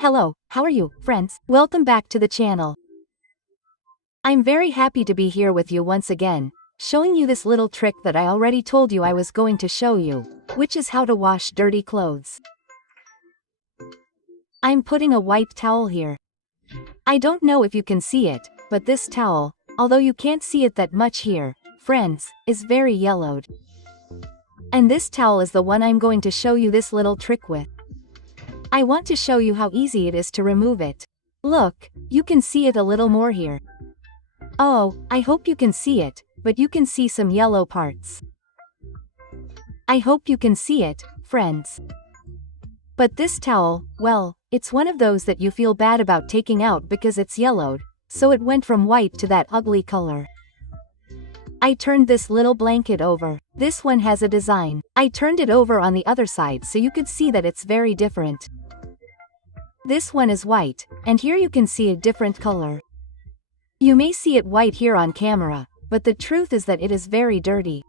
Hello, how are you, friends? Welcome back to the channel. I'm very happy to be here with you once again, showing you this little trick that I already told you I was going to show you, which is how to wash dirty clothes. I'm putting a white towel here. I don't know if you can see it, but this towel, although you can't see it that much here, friends, is very yellowed. And this towel is the one I'm going to show you this little trick with. I want to show you how easy it is to remove it. Look, you can see it a little more here. Oh, I hope you can see it, but you can see some yellow parts. I hope you can see it, friends. But this towel, well, it's one of those that you feel bad about taking out because it's yellowed, so it went from white to that ugly color. I turned this little blanket over. This one has a design. I turned it over on the other side so you could see that it's very different. This one is white, and here you can see a different color. You may see it white here on camera, but the truth is that it is very dirty.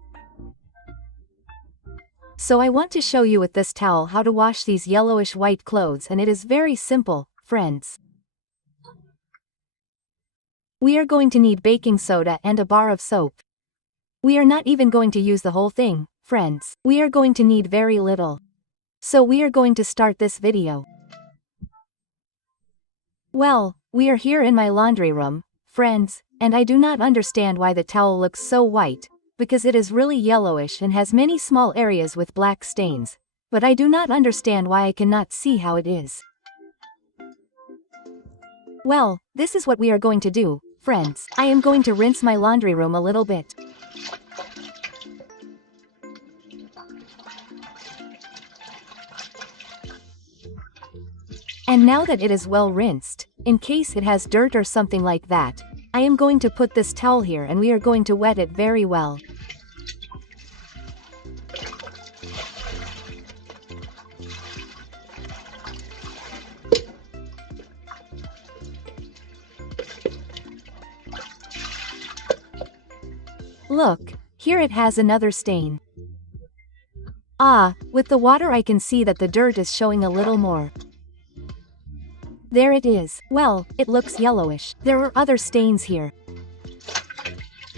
So I want to show you with this towel how to wash these yellowish white clothes, and it is very simple, friends. We are going to need baking soda and a bar of soap. We are not even going to use the whole thing, friends. We are going to need very little. So we are going to start this video. Well, we are here in my laundry room, friends, and I do not understand why the towel looks so white, because it is really yellowish and has many small areas with black stains, but I do not understand why I cannot see how it is. Well, this is what we are going to do, friends. I am going to rinse my laundry room a little bit. And now that it is well rinsed, in case it has dirt or something like that, I am going to put this towel here and we are going to wet it very well. Look, here it has another stain. Ah, with the water I can see that the dirt is showing a little more. There it is. Well, it looks yellowish. There are other stains here.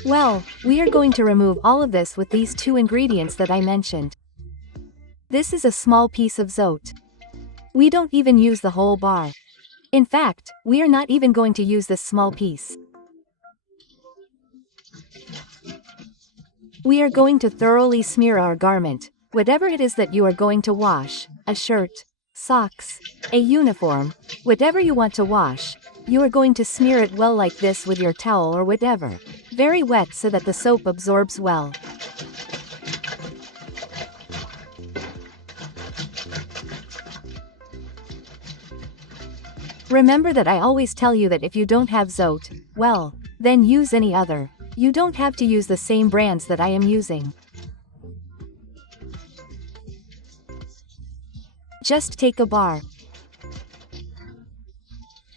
Well, we are going to remove all of this with these two ingredients that I mentioned. This is a small piece of zote. We don't even use the whole bar. In fact, we are not even going to use this small piece. We are going to thoroughly smear our garment, whatever it is that you are going to wash, a shirt, socks, a uniform, whatever you want to wash, you are going to smear it well like this with your towel or whatever, very wet so that the soap absorbs well. Remember that I always tell you that if you don't have zote, well, then use any other. You don't have to use the same brands that I am using. Just take a bar.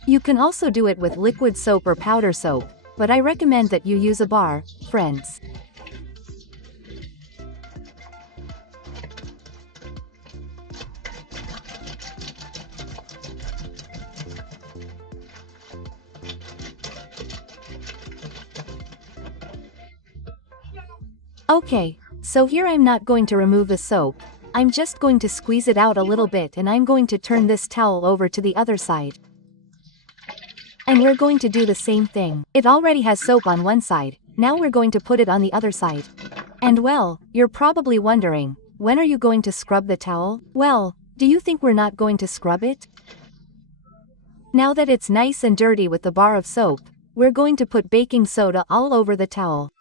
You can also do it with liquid soap or powder soap, but I recommend that you use a bar, friends. Okay, so here I'm not going to remove the soap. I'm just going to squeeze it out a little bit and I'm going to turn this towel over to the other side. And we're going to do the same thing. It already has soap on one side, now we're going to put it on the other side. And well, you're probably wondering, when are you going to scrub the towel? Well, do you think we're not going to scrub it? Now that it's nice and dirty with the bar of soap, we're going to put baking soda all over the towel.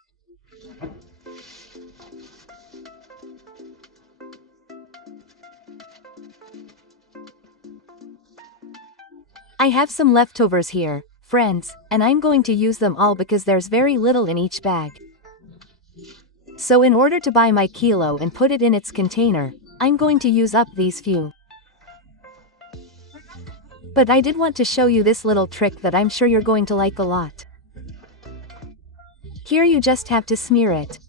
I have some leftovers here, friends, and I'm going to use them all because there's very little in each bag. So in order to buy my kilo and put it in its container, I'm going to use up these few. But I did want to show you this little trick that I'm sure you're going to like a lot. Here you just have to smear it.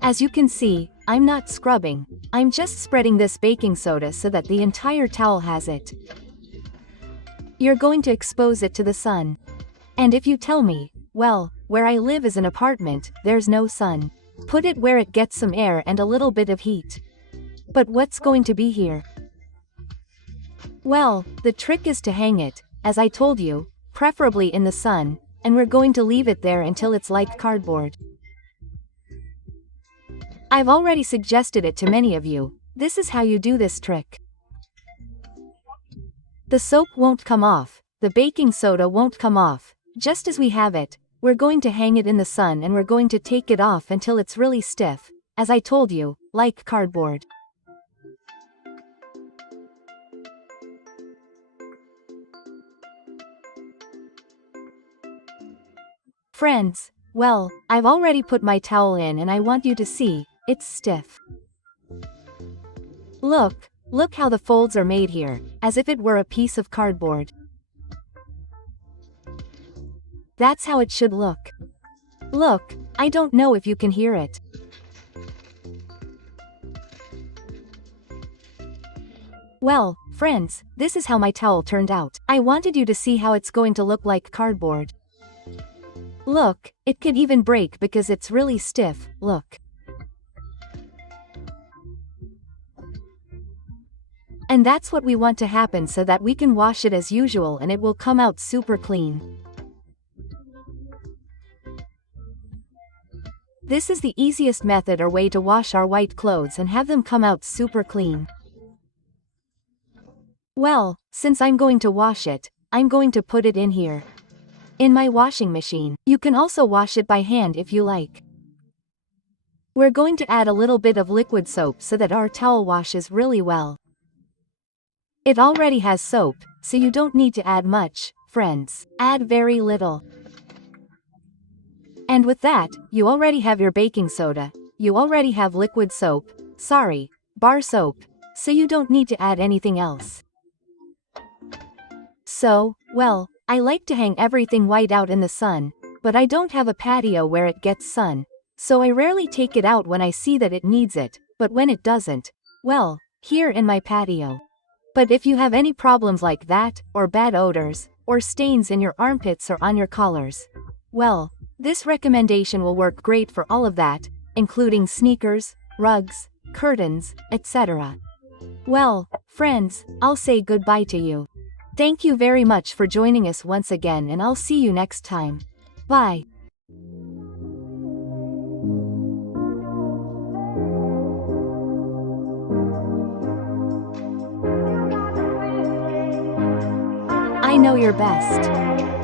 As you can see, I'm not scrubbing, I'm just spreading this baking soda so that the entire towel has it. You're going to expose it to the sun. And if you tell me, well, where I live is an apartment, there's no sun. Put it where it gets some air and a little bit of heat. But what's going to be here? Well, the trick is to hang it, as I told you, preferably in the sun, and we're going to leave it there until it's like cardboard. I've already suggested it to many of you. This is how you do this trick. The soap won't come off, the baking soda won't come off. Just as we have it, we're going to hang it in the sun and we're going to take it off until it's really stiff, as I told you, like cardboard. Friends, well, I've already put my towel in and I want you to see, it's stiff. Look how the folds are made here, as if it were a piece of cardboard. That's how it should look. Look, I don't know if you can hear it. Well, friends, this is how my towel turned out. I wanted you to see how it's going to look like cardboard. Look, it could even break because it's really stiff, look. And that's what we want to happen so that we can wash it as usual and it will come out super clean. This is the easiest method or way to wash our white clothes and have them come out super clean. Well, since I'm going to wash it, I'm going to put it in here. In my washing machine. You can also wash it by hand if you like. We're going to add a little bit of liquid soap so that our towel washes really well. It already has soap, so you don't need to add much, friends. Add very little. And with that, you already have your baking soda, you already have liquid soap, sorry, bar soap, so you don't need to add anything else. So, well, I like to hang everything white out in the sun, but I don't have a patio where it gets sun, so I rarely take it out when I see that it needs it, but when it doesn't, well, here in my patio. But if you have any problems like that, or bad odors, or stains in your armpits or on your collars, well, this recommendation will work great for all of that, including sneakers, rugs, curtains, etc. Well, friends, I'll say goodbye to you. Thank you very much for joining us once again and I'll see you next time. Bye. I know you're best.